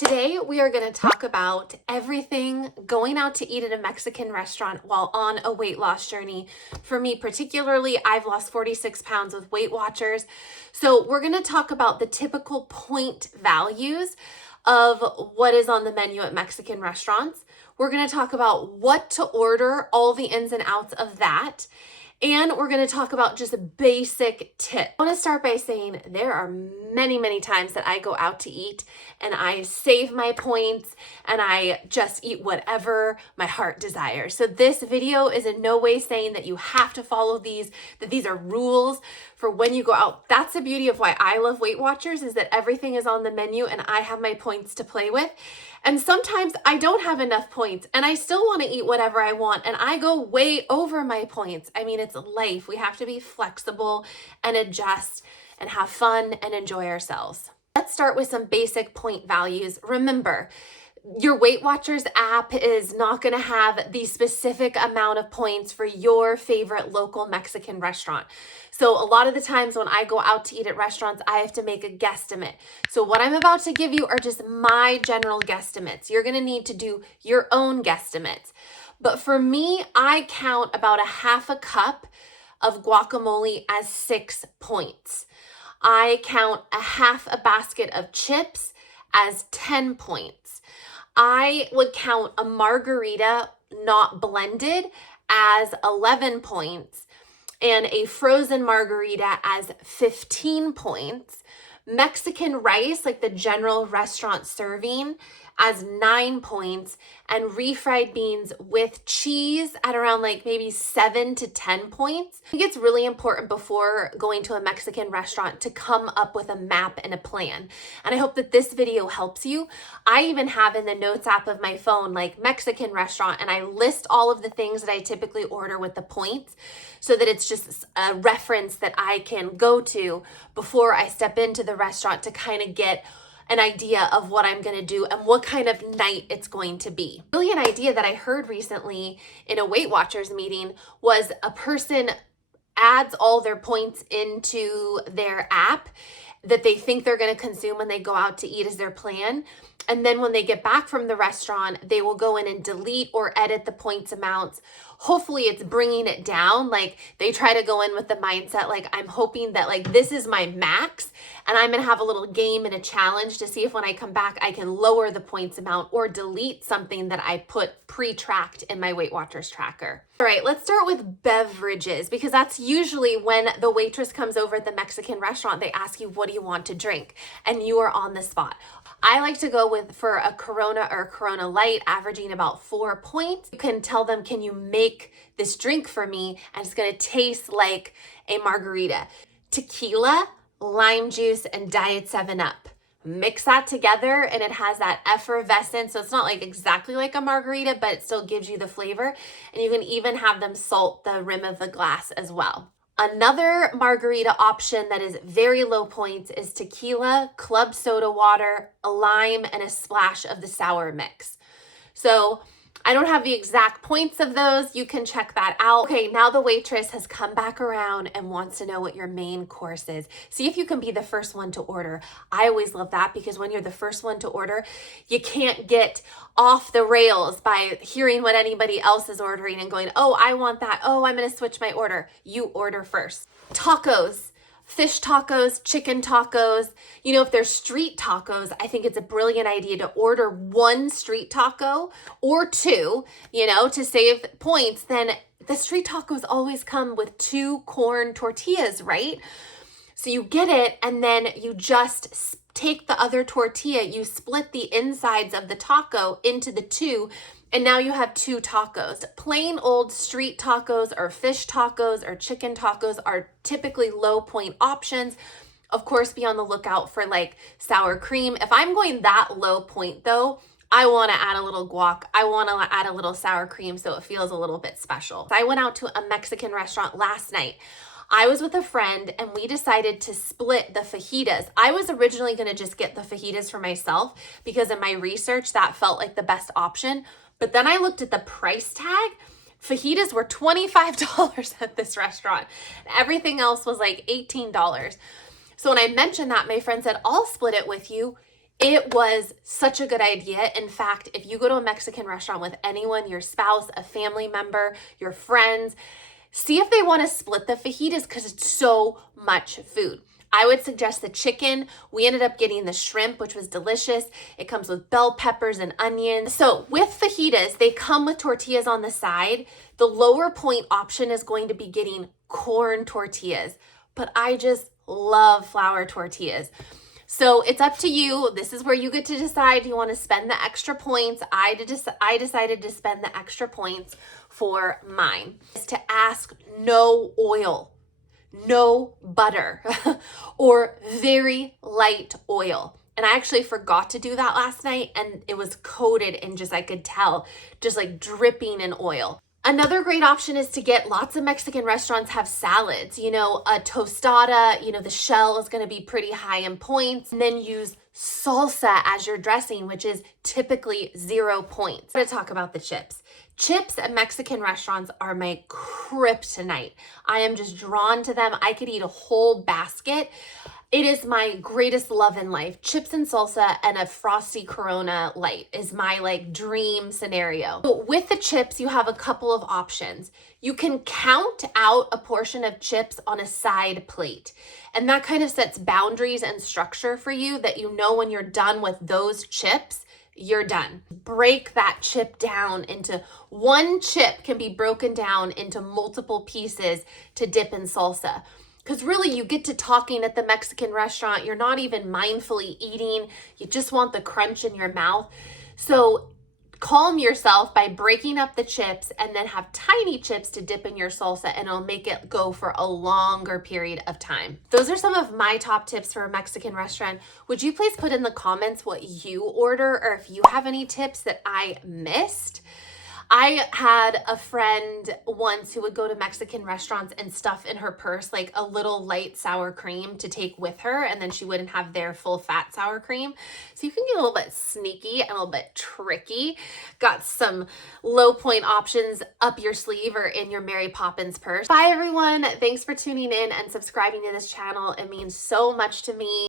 Today, we are going to talk about everything going out to eat at a Mexican restaurant while on a weight loss journey. For me particularly, I've lost 46 pounds with Weight Watchers. So we're going to talk about the typical point values of what is on the menu at Mexican restaurants. We're going to talk about what to order, all the ins and outs of that. And we're going to talk about just a basic tip. I want to start by saying there are many times that I go out to eat and I save my points and I just eat whatever my heart desires. So this video is in no way saying that you have to follow these, that these are rules for when you go out. That's the beauty of why I love Weight Watchers, is that everything is on the menu and I have my points to play with. And sometimes I don't have enough points and I still want to eat whatever I want and I go way over my points. I mean, it's life. We have to be flexible and adjust and have fun and enjoy ourselves. Let's start with some basic point values. Remember, your Weight Watchers app is not going to have the specific amount of points for your favorite local Mexican restaurant. So a lot of the times when I go out to eat at restaurants, I have to make a guesstimate. So what I'm about to give you are just my general guesstimates. You're going to need to do your own guesstimates. But for me, I count about a half a cup of guacamole as 6 points. I count a half a basket of chips as 10 points. I would count a margarita not blended as 11 points and a frozen margarita as 15 points. Mexican rice, like the general restaurant serving, as 9 points, and refried beans with cheese at around like maybe 7 to 10 points. I think it's really important before going to a Mexican restaurant to come up with a map and a plan. And I hope that this video helps you. I even have in the notes app of my phone, like Mexican restaurant, and I list all of the things that I typically order with the points so that it's just a reference that I can go to before I step into the restaurant to kind of get an idea of what I'm going to do and what kind of night it's going to be. Really, an idea that I heard recently in a Weight Watchers meeting was a person adds all their points into their app that they think they're going to consume when they go out to eat as their plan. And then when they get back from the restaurant, they will go in and delete or edit the points amounts. Hopefully it's bringing it down. Like they try to go in with the mindset, like I'm hoping that like this is my max and I'm going to have a little game and a challenge to see if when I come back, I can lower the points amount or delete something that I put pre-tracked in my Weight Watchers tracker. All right, let's start with beverages, because that's usually when the waitress comes over at the Mexican restaurant, they ask you, what do you want to drink? And you are on the spot. I like to go for a Corona or a Corona Light, averaging about 4 points. You can tell them, can you make this drink for me? And it's gonna taste like a margarita. Tequila, lime juice, and Diet 7-Up. Mix that together and it has that effervescence. So it's not like exactly like a margarita, but it still gives you the flavor. And you can even have them salt the rim of the glass as well. Another margarita option that is very low points is tequila, club soda water, a lime, and a splash of the sour mix. So I don't have the exact points of those. You can check that out. Okay, now the waitress has come back around and wants to know what your main course is. See if you can be the first one to order. I always love that because when you're the first one to order, you can't get off the rails by hearing what anybody else is ordering and going, oh, I want that. Oh, I'm going to switch my order. You order first. Tacos. Fish tacos, chicken tacos. You know, if they're street tacos, I think it's a brilliant idea to order 1 street taco or 2, you know, to save points. Then the street tacos always come with 2 corn tortillas, right? So you get it and then you just take the other tortilla, you split the insides of the taco into the 2, and now you have 2 tacos. Plain old street tacos or fish tacos or chicken tacos are typically low point options. Of course, be on the lookout for like sour cream. If I'm going that low point though, I want to add a little guac. I want to add a little sour cream so it feels a little bit special. I went out to a Mexican restaurant last night. I was with a friend and we decided to split the fajitas. I was originally going to just get the fajitas for myself because in my research that felt like the best option. But then I looked at the price tag. Fajitas were $25 at this restaurant. Everything else was like $18. So when I mentioned that, my friend said, I'll split it with you. It was such a good idea. In fact, if you go to a Mexican restaurant with anyone, your spouse, a family member, your friends, see if they want to split the fajitas because it's so much food. I would suggest the chicken. We ended up getting the shrimp, which was delicious. It comes with bell peppers and onions. So with fajitas, they come with tortillas on the side. The lower point option is going to be getting corn tortillas, but I just love flour tortillas. So it's up to you. This is where you get to decide. You want to spend the extra points. I decided to spend the extra points for mine. Is to ask no oil, no butter, or very light oil. And I actually forgot to do that last night, and it was coated in just, I could tell, just like dripping in oil. Another great option is to get, lots of Mexican restaurants have salads, a tostada, the shell is going to be pretty high in points, and then use salsa as your dressing, which is typically 0 points. I'm going to talk about the chips. Chips at Mexican restaurants are my kryptonite. I am just drawn to them. I could eat a whole basket. It is my greatest love in life. Chips and salsa and a frosty Corona light is my dream scenario. But with the chips, you have a couple of options. You can count out a portion of chips on a side plate. And that kind of sets boundaries and structure for you that when you're done with those chips, you're done. Break that chip down into, one chip can be broken down into multiple pieces to dip in salsa. Because really you get to talking at the Mexican restaurant. You're not even mindfully eating. You just want the crunch in your mouth. So calm yourself by breaking up the chips and then have tiny chips to dip in your salsa, and it'll make it go for a longer period of time. Those are some of my top tips for a Mexican restaurant. Would you please put in the comments what you order, or if you have any tips that I missed? I had a friend once who would go to Mexican restaurants and stuff in her purse like a little light sour cream to take with her, and then she wouldn't have their full fat sour cream. So you can get a little bit sneaky and a little bit tricky. Got some low point options up your sleeve or in your Mary Poppins purse. Bye everyone. Thanks for tuning in and subscribing to this channel. It means so much to me.